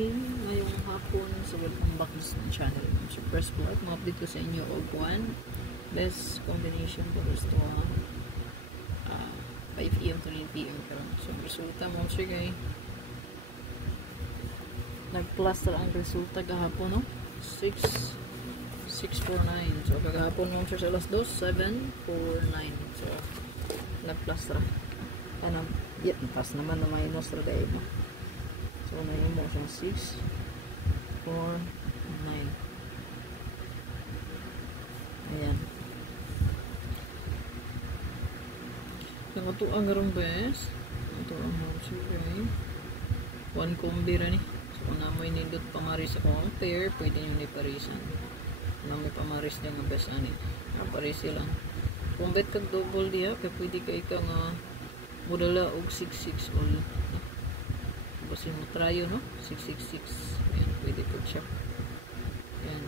Okay, ngayong hapon, so welcome back to my channel. So first vlog, ma-update ko sa inyo og one best combination ko gusto 5 AM to 9 PM karon. So resulta mo siya kay nag-plus ang resulta kahapon, no? 649. So kagahapon mo siya sa alas 2, 749. So nag-plus ra. Ano, pas naman na minus ra dai mo. So, nahin mo siyang 6, 4, 9. Ayan. Yung ito ang garong best. Ito ang okay. One combi rin eh. So, kung namoy nindot pamaris ako ang pair, pwede nyo niparisan. Kung may pamaris niya nga best ani. Paris lang. Kung bet kag double diya, kaya pwede ka ikaw nga mudala og 6-6 all. Kasi mo tryo, no? 666. Ayan, pwede po siya. Ayan.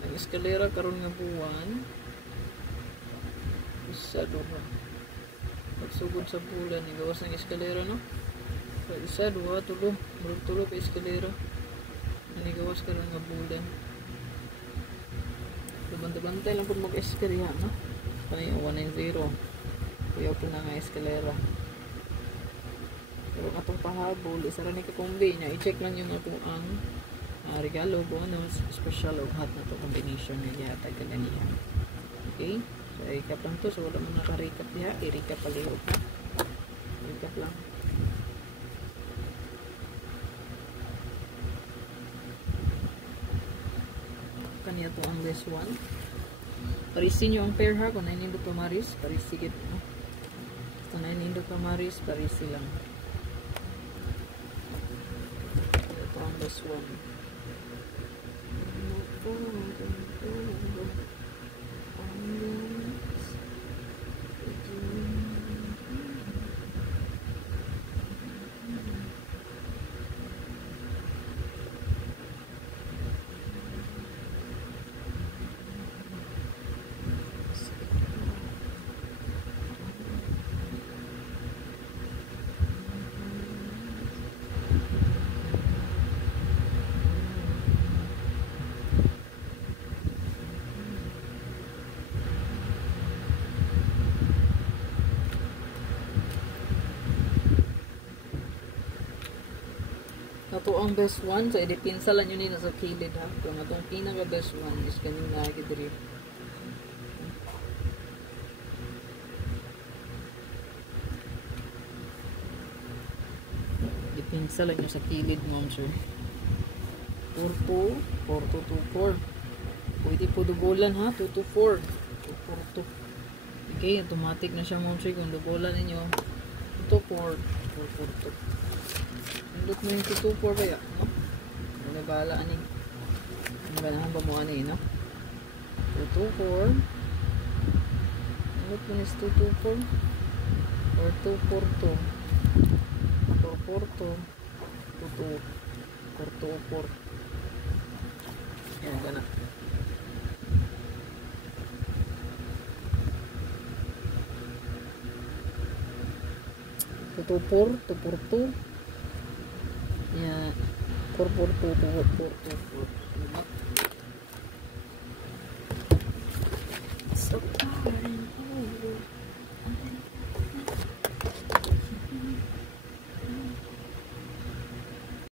Ang eskalera karon nga buwan. Isa dua. Pagsugod sa bulan, igawas ng eskalera, no? So, isa, dua, tulo. Tulo ka eskalera. Nanigawas karon nga bulan. Bantay-bantay lang po mag-eskalera, no? Panay 190. Kuya po na nga eskalera. Pero atong pahabol, isa rin ikakumbi niya. I-check lang yung ato ang regalo, bonus, special o hot na to combination nga gihatag ka ganiya. Okay? So, i-recap lang to. So, wala mo naka-recap niya. I-recap palihog na. I-recap lang. Kaniya to ang best one. Parisin nyo ang pair ha. Kung nainindot pamaris, parisigit. No? Kung nainindot pamaris, parisi lang. This one. Ito ang best one. So, idipinsa lang yun nila sa kilid ha. Kung itong pinaka best one is ganing nagidrip. Idipinsa lang yun sa kilid mo, sir. 4-2, 4-2-2-4. Pwede po dugolan ha. 2-2-4. 2-4-2. Okay, automatic na siya, mom, sir. Kung dugolan ninyo, 2-4. 4-4-2. Indot mo yung 2-4 kaya, no? Ano bahala, ani? Ano ganahan ba mo, ani, no? 2-2-4. Indot mo yung 2-2-4. Or 2-4-2. 4-4-2. 2-2-4-2-4. Yan, gana. Tutupor, tupor-tu. Yeah, 4-4-2-4-4-2-4.